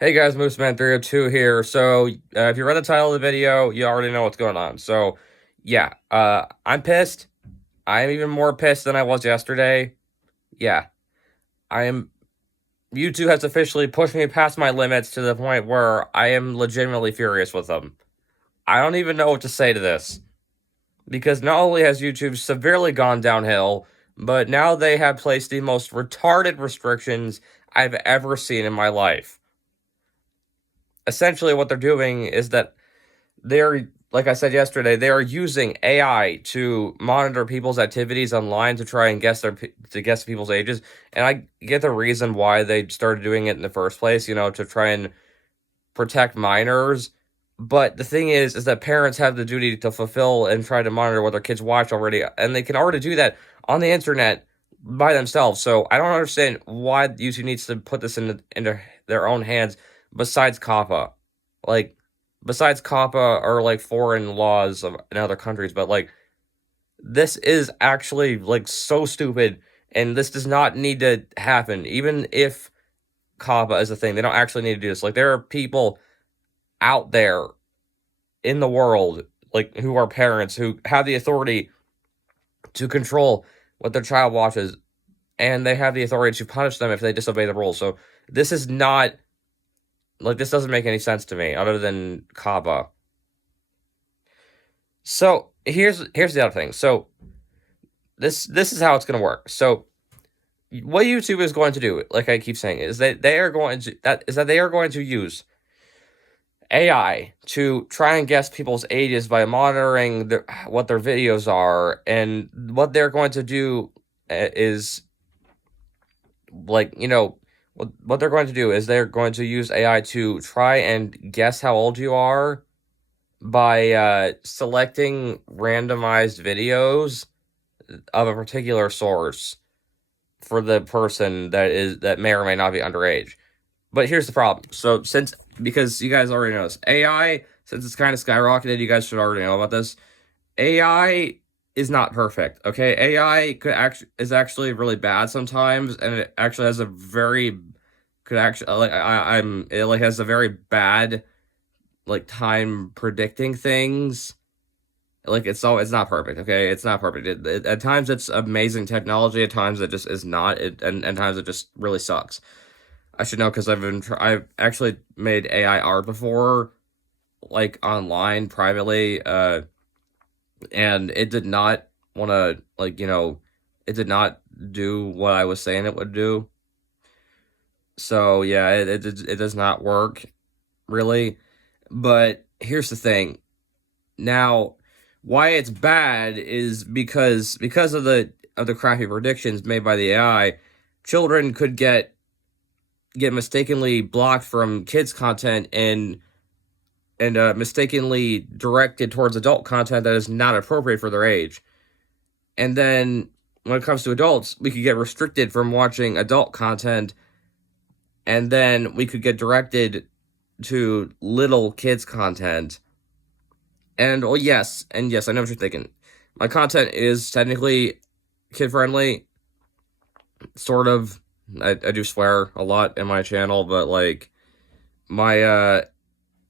Hey guys, Mooseman302 here. So, if you read the title of the video, you already know what's going on. So, yeah, I'm pissed. I'm even more pissed than I was yesterday. Yeah, I am. YouTube has officially pushed me past my limits to the point where I am legitimately furious with them. I don't even know what to say to this because not only has YouTube severely gone downhill, but now they have placed the most retarded restrictions I've ever seen in my life. Essentially, what they're doing is that they're like I said yesterday, they are using AI to monitor people's activities online to try and guess people's ages. And I get the reason why they started doing it in the first place, to try and protect minors. But the thing is that parents have the duty to fulfill and try to monitor what their kids watch already, and they can already do that on the internet by themselves. So I don't understand why YouTube needs to put this into their own hands. Besides COPPA, like besides COPPA or like foreign laws in other countries, but like this is actually like so stupid, and this does not need to happen. Even if COPPA is a thing, they don't actually need to do this. Like there are people out there in the world, like who are parents who have the authority to control what their child watches, and they have the authority to punish them if they disobey the rules. So this is not like this doesn't make any sense to me other than COPPA. So here's the other thing. So this is how it's going to work. So what YouTube is going to do, like I keep saying, is that they are going to use AI to try and guess people's ages by monitoring what their videos are, and what they're going to do is like what they're going to do is they're going to use AI to try and guess how old you are by selecting randomized videos of a particular source for the person that may or may not be underage. But here's the problem. So because you guys already know this, AI, since it's kind of skyrocketed, you guys should already know about this. AI is not perfect. Okay, AI is actually really bad sometimes, and it actually has a very could actually like I'm it like has a very bad like time predicting things. Like it's not perfect. Okay, it's not perfect. At times it's amazing technology. At times it just is not. And times it just really sucks. I should know because I've actually made AI art before, like online privately, and it did not want to it did not do what I was saying it would do. So yeah, it does not work really. But here's the thing. Now, why it's bad is because of the crappy predictions made by the AI, children could get mistakenly blocked from kids content and mistakenly directed towards adult content that is not appropriate for their age. And then when it comes to adults, we could get restricted from watching adult content, and then we could get directed to little kids content. And yes, I know what you're thinking. My content is technically kid friendly, sort of. I do swear a lot in my channel, but like my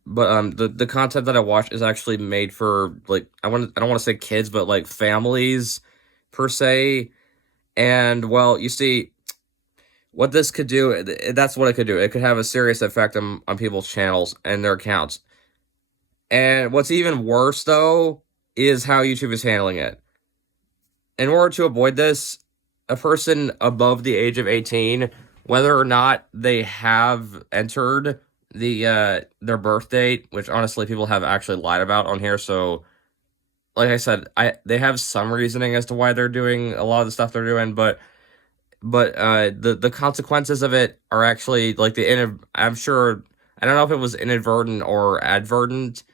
the content that I watch is actually made for like I don't want to say kids, but like families per se. And well, you see what this could do. That's what it could do. It could have a serious effect on people's channels and their accounts. And what's even worse though is how YouTube is handling it. In order to avoid this, a person above the age of 18, whether or not they have entered their birth date, which honestly people have actually lied about on here, so like I said, they have some reasoning as to why they're doing a lot of the stuff they're doing, but the consequences of it are actually like I'm sure I don't know if it was inadvertent or advertent,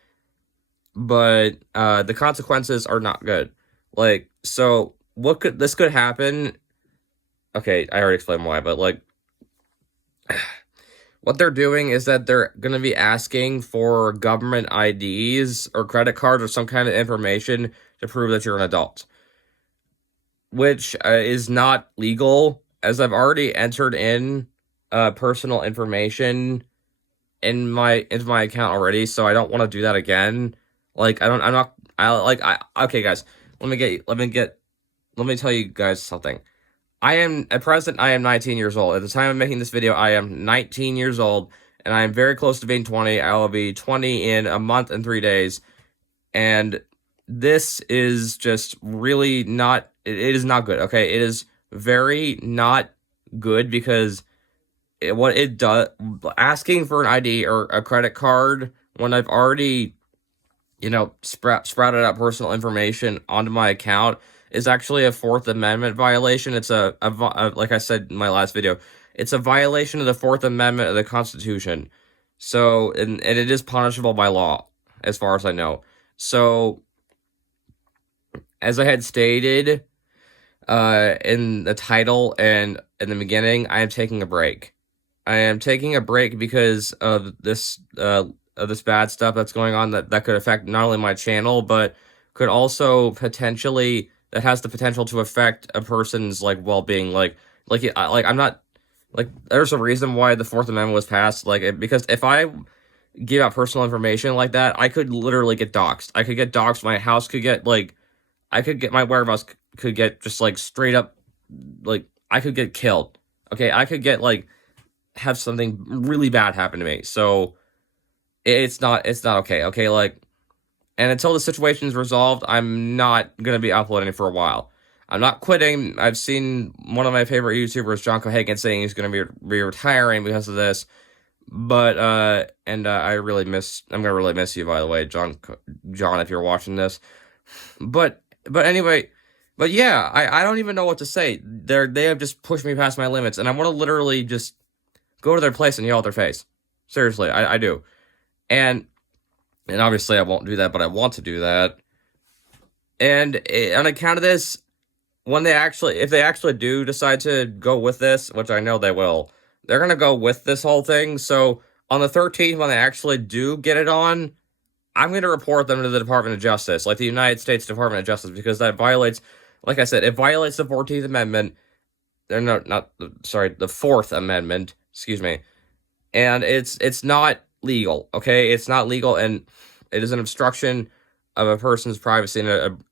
but the consequences are not good. Like so what could this could happen. Okay, I already explained why, but like what they're doing is that they're going to be asking for government IDs or credit cards or some kind of information to prove that you're an adult, which is not legal, as I've already entered in personal information into my account already, so I don't want to do that again. Like I'm not I okay guys, let me tell you guys something. I am at present I am 19 years old. At the time of making this video, I am 19 years old, and I am very close to being 20. I will be 20 in a month and 3 days. And this is just really not, it is not good, okay? It is very not good because what it does, asking for an ID or a credit card when I've already, sprouted out personal information onto my account is actually a Fourth Amendment violation. It's like I said in my last video, it's a violation of the Fourth Amendment of the Constitution. So, and it is punishable by law, as far as I know. So, as I had stated in the title and in the beginning, I am taking a break. I am taking a break because of this bad stuff that's going on that could affect not only my channel, but could also potentially, that has the potential to affect a person's like well-being. Like I'm not, like, there's a reason why the Fourth Amendment was passed, because if I give out personal information like that, I could literally get doxxed. I could get doxxed. My house could get my whereabouts could get just like straight up, like, I could get killed. Okay, I could get have something really bad happen to me. So it's not okay. Okay, and until the situation is resolved, I'm not gonna be uploading for a while. I'm not quitting. I've seen one of my favorite YouTubers, John Cohagen, saying he's gonna be retiring because of this. But I'm gonna really miss you, by the way, John, if you're watching this. But anyway, but yeah, I don't even know what to say. They have just pushed me past my limits, and I want to literally just go to their place and yell at their face. Seriously, I do. And obviously I won't do that, but I want to do that. And on account of this, if they actually do decide to go with this, which I know they will, they're going to go with this whole thing. So on the 13th, when they actually do get it on, I'm going to report them to the Department of Justice, like the United States Department of Justice, because that violates, like I said, it violates the 14th Amendment. The Fourth Amendment, excuse me. And it's not legal, okay? It's not legal, and it is an obstruction of a person's privacy and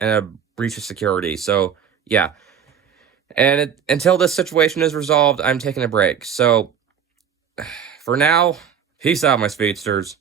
a breach of security. So, yeah. And until this situation is resolved, I'm taking a break. So, for now, peace out, my speedsters.